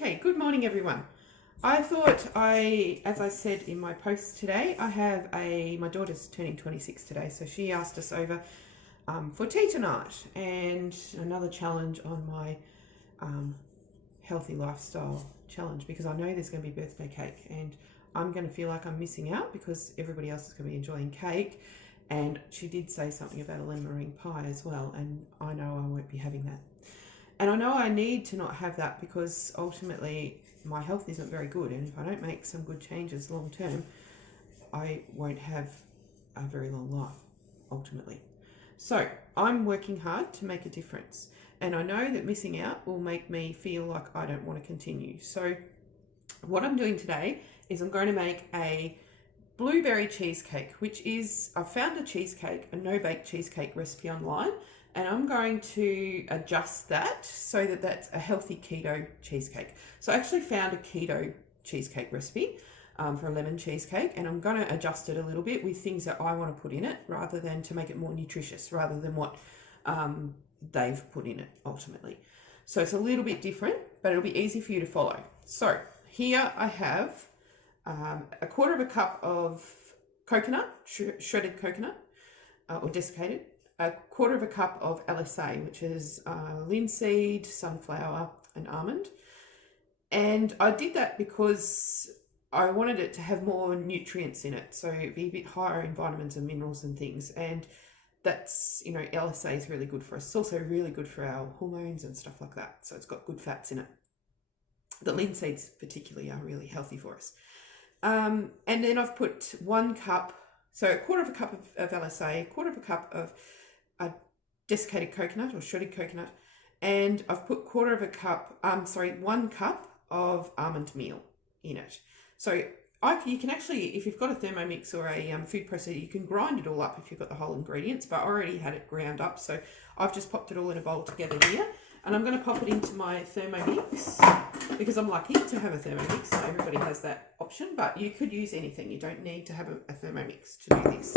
Okay, good morning everyone. I thought as I said in my post today, I have my daughter's turning 26 today, so she asked us over for tea tonight, and another challenge on my healthy lifestyle challenge, because I know there's going to be birthday cake and I'm going to feel like I'm missing out because everybody else is going to be enjoying cake. And she did say something about a lemon meringue pie as well, and I know I won't be having that. And I know I need to not have that because ultimately my health isn't very good, and if I don't make some good changes long term, I won't have a very long life ultimately. So I'm working hard to make a difference, and I know that missing out will make me feel like I don't want to continue. So what I'm doing today is I'm going to make a blueberry cheesecake, which is, I've found a no-bake cheesecake recipe online, and I'm going to adjust that so that that's a healthy keto cheesecake. So I actually found a keto cheesecake recipe for a lemon cheesecake, and I'm going to adjust it a little bit with things that I want to put in it, rather than to make it more nutritious, rather than what they've put in it ultimately. So it's a little bit different, but it'll be easy for you to follow. So here I have a quarter of a cup of coconut, shredded coconut, or desiccated, a quarter of a cup of LSA, which is linseed, sunflower, and almond. And I did that because I wanted it to have more nutrients in it, so it'd be a bit higher in vitamins and minerals and things. And that's, LSA is really good for us. It's also really good for our hormones and stuff like that. So it's got good fats in it. The linseeds particularly are really healthy for us. And then I've put 1 cup, so a quarter of a cup of LSA, a quarter of a cup of desiccated coconut or shredded coconut, and I've put 1 cup of almond meal in it. So you can actually, if you've got a Thermomix or a food processor, you can grind it all up if you've got the whole ingredients, but I already had it ground up, so I've just popped it all in a bowl together here. And I'm going to pop it into my Thermomix because I'm lucky to have a Thermomix. So everybody has that option, but you could use anything. You don't need to have a Thermomix to do this.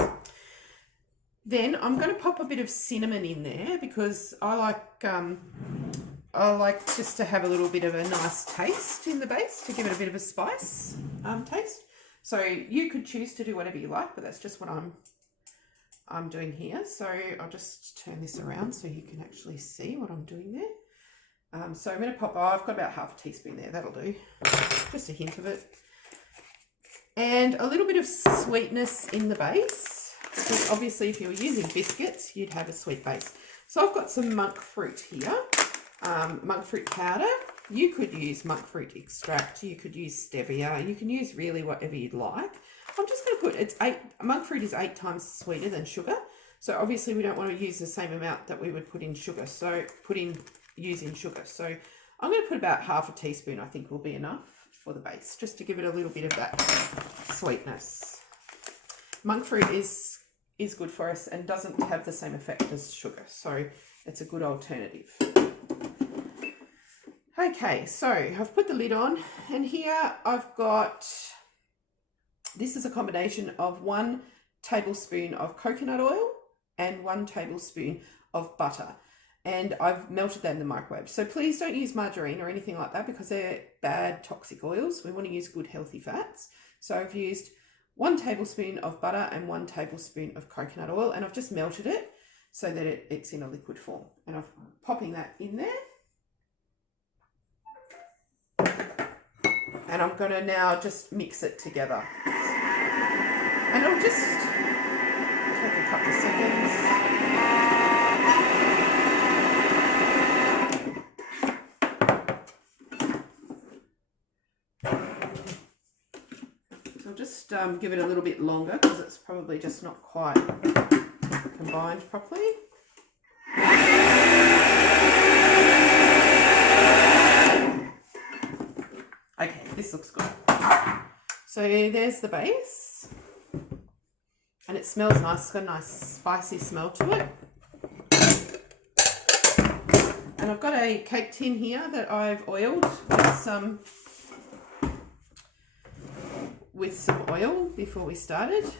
Then I'm going to pop a bit of cinnamon in there because I like just to have a little bit of a nice taste in the base, to give it a bit of a spice taste. So you could choose to do whatever you like, but that's just what I'm doing here. So I'll just turn this around so you can actually see what I'm doing there. So I'm going to pop, I've got about half a teaspoon there, that'll do. Just a hint of it. And a little bit of sweetness in the base, because obviously if you were using biscuits, you'd have a sweet base. So I've got some monk fruit here, monk fruit powder. You could use monk fruit extract, you could use stevia, you can use really whatever you'd like. I'm just going to put, monk fruit is 8 times sweeter than sugar. So obviously we don't want to use the same amount that we would put in sugar. So use in sugar. So I'm going to put about half a teaspoon, I think will be enough for the base, just to give it a little bit of that sweetness. Monk fruit is good for us and doesn't have the same effect as sugar. So it's a good alternative. Okay, so I've put the lid on, and here I've got, this is a combination of 1 tablespoon of coconut oil and 1 tablespoon of butter. And I've melted that in the microwave. So please don't use margarine or anything like that because they're bad toxic oils. We want to use good healthy fats. So I've used 1 tablespoon of butter and 1 tablespoon of coconut oil, and I've just melted it so that it's in a liquid form. And I'm popping that in there. And I'm going to now just mix it together. And it'll just take a couple of seconds. So I'll just give it a little bit longer because it's probably just not quite combined properly. Okay, this looks good. So there's the base, and it smells nice. It's got a nice spicy smell to it. And I've got a cake tin here that I've oiled with some oil before we started.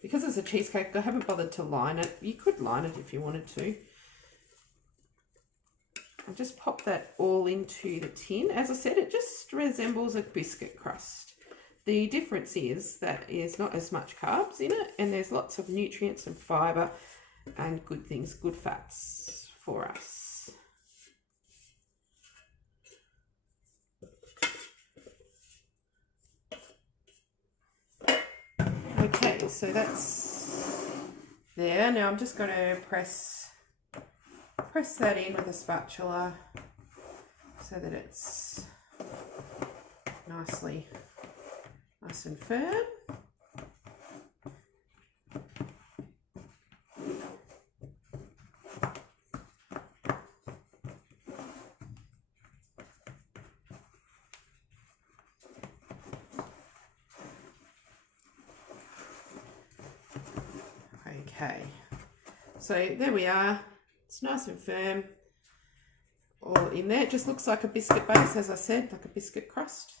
Because it's a cheesecake, I haven't bothered to line it. You could line it if you wanted to. and just pop that all into the tin. As I said, it just resembles a biscuit crust. The difference is that there's not as much carbs in it, and there's lots of nutrients and fibre and good things, good fats for us. Okay, so that's there. Now I'm just going to press that in with a spatula so that it's nice and firm. Okay, so there we are. It's nice and firm, all in there. It just looks like a biscuit base, as I said, like a biscuit crust.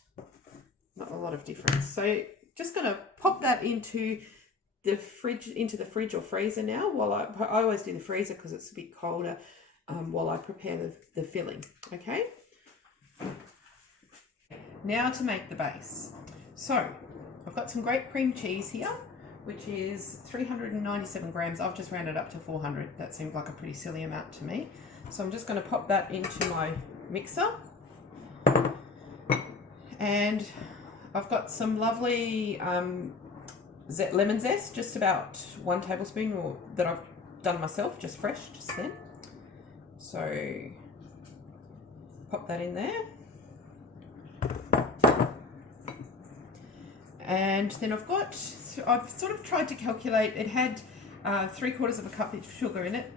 Not a lot of difference. So just going to pop that into the fridge or freezer now. While I always do the freezer because it's a bit colder while I prepare the filling. Okay. Now to make the base. So I've got some great cream cheese here, which is 397 grams. I've just rounded up to 400. That seemed like a pretty silly amount to me. So I'm just going to pop that into my mixer. And I've got some lovely lemon zest, just about 1 tablespoon, that I've done myself, just fresh, just then. So pop that in there. And then I've sort of tried to calculate, it had 3/4 of a cup of sugar in it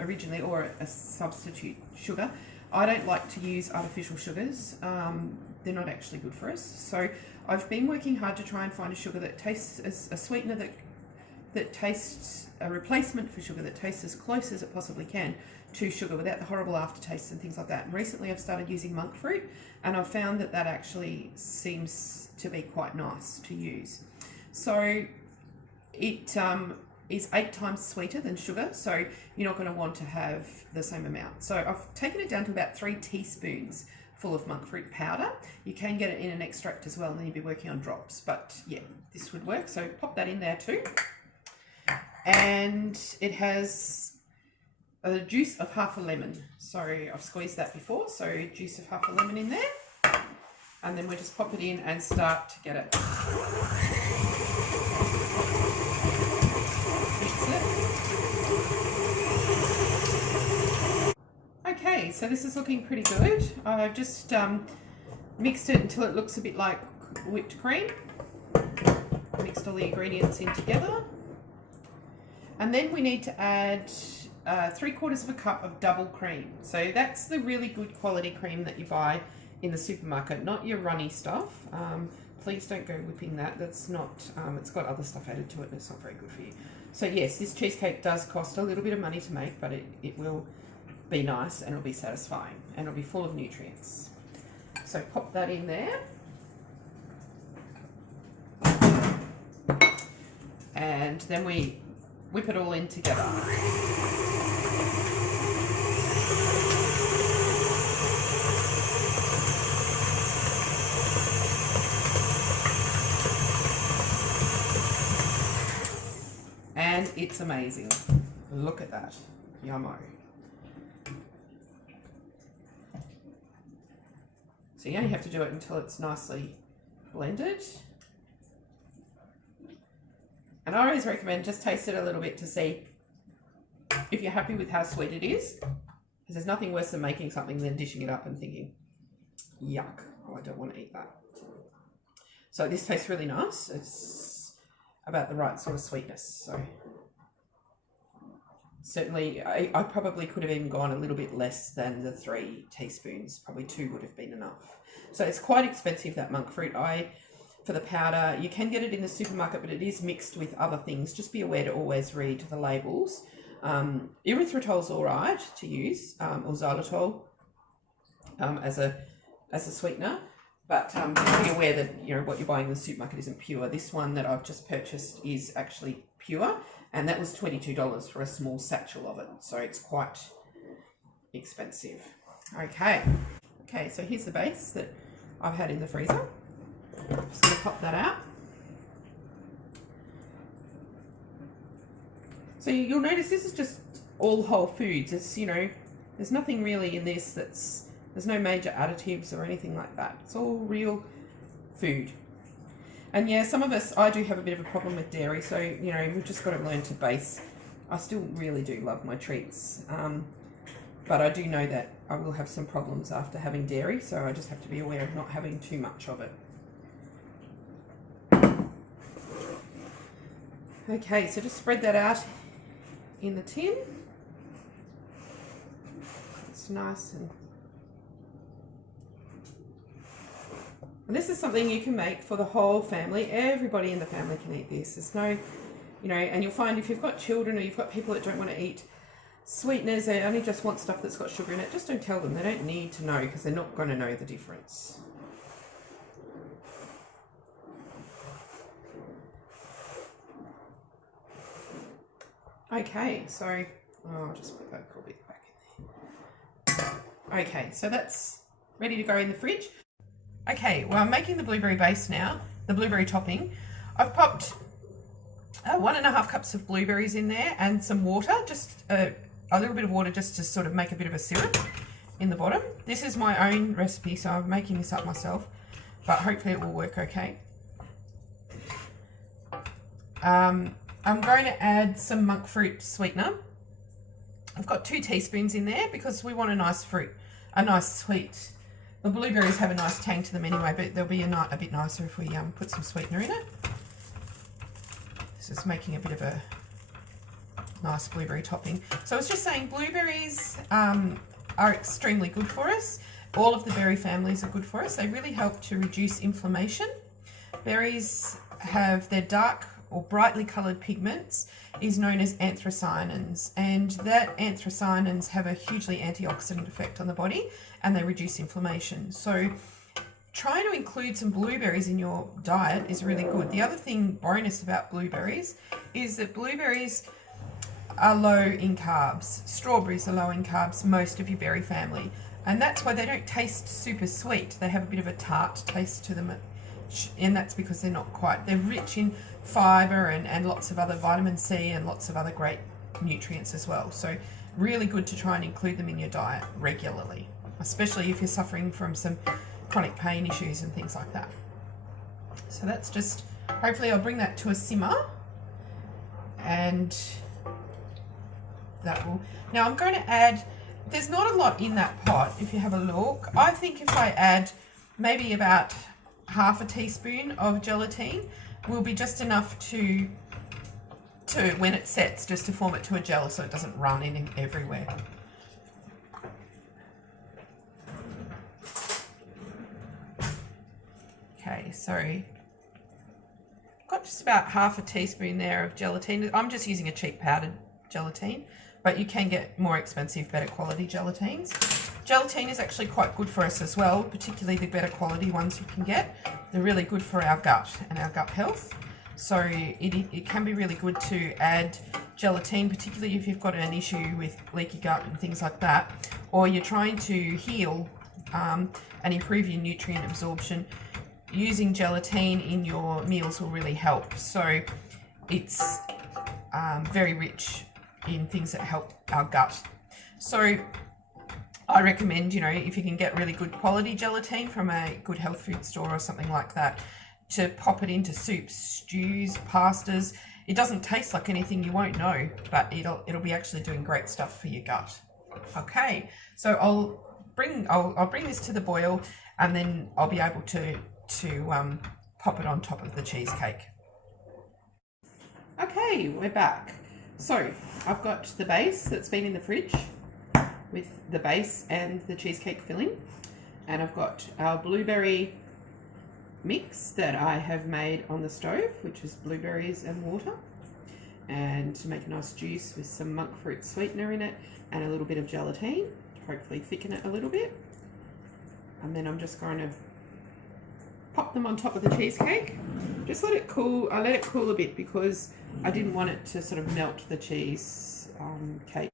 originally, or a substitute sugar. I don't like to use artificial sugars. They're not actually good for us. So I've been working hard to try and find a sugar that tastes as a sweetener that tastes a replacement for sugar that tastes as close as it possibly can to sugar without the horrible aftertastes and things like that. And recently I've started using monk fruit, and I've found that actually seems to be quite nice to use. So it is 8 times sweeter than sugar, so you're not going to want to have the same amount. So I've taken it down to about 3 teaspoons full of monk fruit powder. You can get it in an extract as well, and then you'd be working on drops, but yeah, this would work. So pop that in there too. And it has the juice of half a lemon. So I've squeezed that before, so juice of half a lemon in there. And then we just pop it in and start to get it. Okay, so this is looking pretty good. I've just mixed it until it looks a bit like whipped cream. Mixed all the ingredients in together. And then we need to add 3/4 of a cup of double cream. So that's the really good quality cream that you buy in the supermarket, not your runny stuff. Please don't go whipping that. That's not, it's got other stuff added to it and it's not very good for you. So yes, this cheesecake does cost a little bit of money to make, but it will be nice and it'll be satisfying and it'll be full of nutrients. So pop that in there. And then we whip it all in together. And it's amazing. Look at that. Yummo. So you only have to do it until it's nicely blended. And I always recommend just taste it a little bit to see if you're happy with how sweet it is. Because there's nothing worse than making something than dishing it up and thinking, yuck, oh, I don't want to eat that. So this tastes really nice. It's about the right sort of sweetness. So certainly I probably could have even gone a little bit less than the 3 teaspoons. Probably 2 would have been enough. So it's quite expensive, that monk fruit. For the powder, you can get it in the supermarket, but it is mixed with other things. Just be aware to always read the labels. Erythritol's all right to use, or xylitol as a sweetener, but just be aware that what you're buying in the supermarket isn't pure. This one that I've just purchased is actually pure, and that was $22 for a small satchel of it, so it's quite expensive. Okay, so here's the base that I've had in the freezer. Just going to pop that out. So you'll notice this is just all whole foods. It's, you know, there's nothing really in this there's no major additives or anything like that. It's all real food. And yeah, some of us, I do have a bit of a problem with dairy, so, you know, we've just got to learn to base. I still really do love my treats, but I do know that I will have some problems after having dairy, so I just have to be aware of not having too much of it. Okay, so just spread that out in the tin. It's nice and this is something you can make for the whole family. Everybody in the family can eat this. There's no, you know, and you'll find if you've got children or you've got people that don't want to eat sweeteners, they only just want stuff that's got sugar in it, just don't tell them. They don't need to know because they're not going to know the difference. Okay, so I'll just put that a little bit back in there. Okay, so that's ready to go in the fridge. Okay, well, I'm making the blueberry base now, the blueberry topping. I've popped 1.5 cups of blueberries in there and some water, just a little bit of water just to sort of make a bit of a syrup in the bottom. This is my own recipe, so I'm making this up myself, but hopefully it will work okay. I'm going to add some monk fruit sweetener. I've got 2 teaspoons in there because we want a nice sweet. The blueberries have a nice tang to them anyway, but they'll be a bit nicer if we put some sweetener in it. This is making a bit of a nice blueberry topping. So I was just saying, blueberries are extremely good for us. All of the berry families are good for us. They really help to reduce inflammation. Berries have their dark or brightly coloured pigments is known as anthocyanins, and that anthocyanins have a hugely antioxidant effect on the body and they reduce inflammation. So trying to include some blueberries in your diet is really good. The other thing bonus about blueberries is that blueberries are low in carbs. Strawberries are low in carbs, most of your berry family, and that's why they don't taste super sweet. They have a bit of a tart taste to them, and that's because they're rich in fiber and lots of other vitamin C and lots of other great nutrients as well. So really good to try and include them in your diet regularly, especially if you're suffering from some chronic pain issues and things like that. So that's just, hopefully I'll bring that to a simmer, and that will, now I'm going to add, there's not a lot in that pot if you have a look. I think if I add maybe about half a teaspoon of gelatine will be just enough to when it sets, just to form it to a gel so it doesn't run in everywhere. Okay, so got just about half a teaspoon there of gelatine. I'm just using a cheap powdered gelatine, but you can get more expensive, better quality gelatines. Gelatine is actually quite good for us as well, particularly the better quality ones you can get. They're really good for our gut and our gut health. So it can be really good to add gelatine, particularly if you've got an issue with leaky gut and things like that, or you're trying to heal and improve your nutrient absorption. Using gelatine in your meals will really help. So it's very rich in things that help our gut. So I recommend, you know, if you can get really good quality gelatine from a good health food store or something like that, to pop it into soups, stews, pastas. It doesn't taste like anything, you won't know, but it'll be actually doing great stuff for your gut. Okay, so I'll bring this to the boil, and then I'll be able to pop it on top of the cheesecake. Okay, we're back. So I've got the base that's been in the fridge with the base and the cheesecake filling, and I've got our blueberry mix that I have made on the stove, which is blueberries and water, and to make a nice juice with some monk fruit sweetener in it and a little bit of gelatine to hopefully thicken it a little bit. And then I'm just going to pop them on top of the cheesecake. Just let it cool. I let it cool a bit because I didn't want it to sort of melt the cheese cake.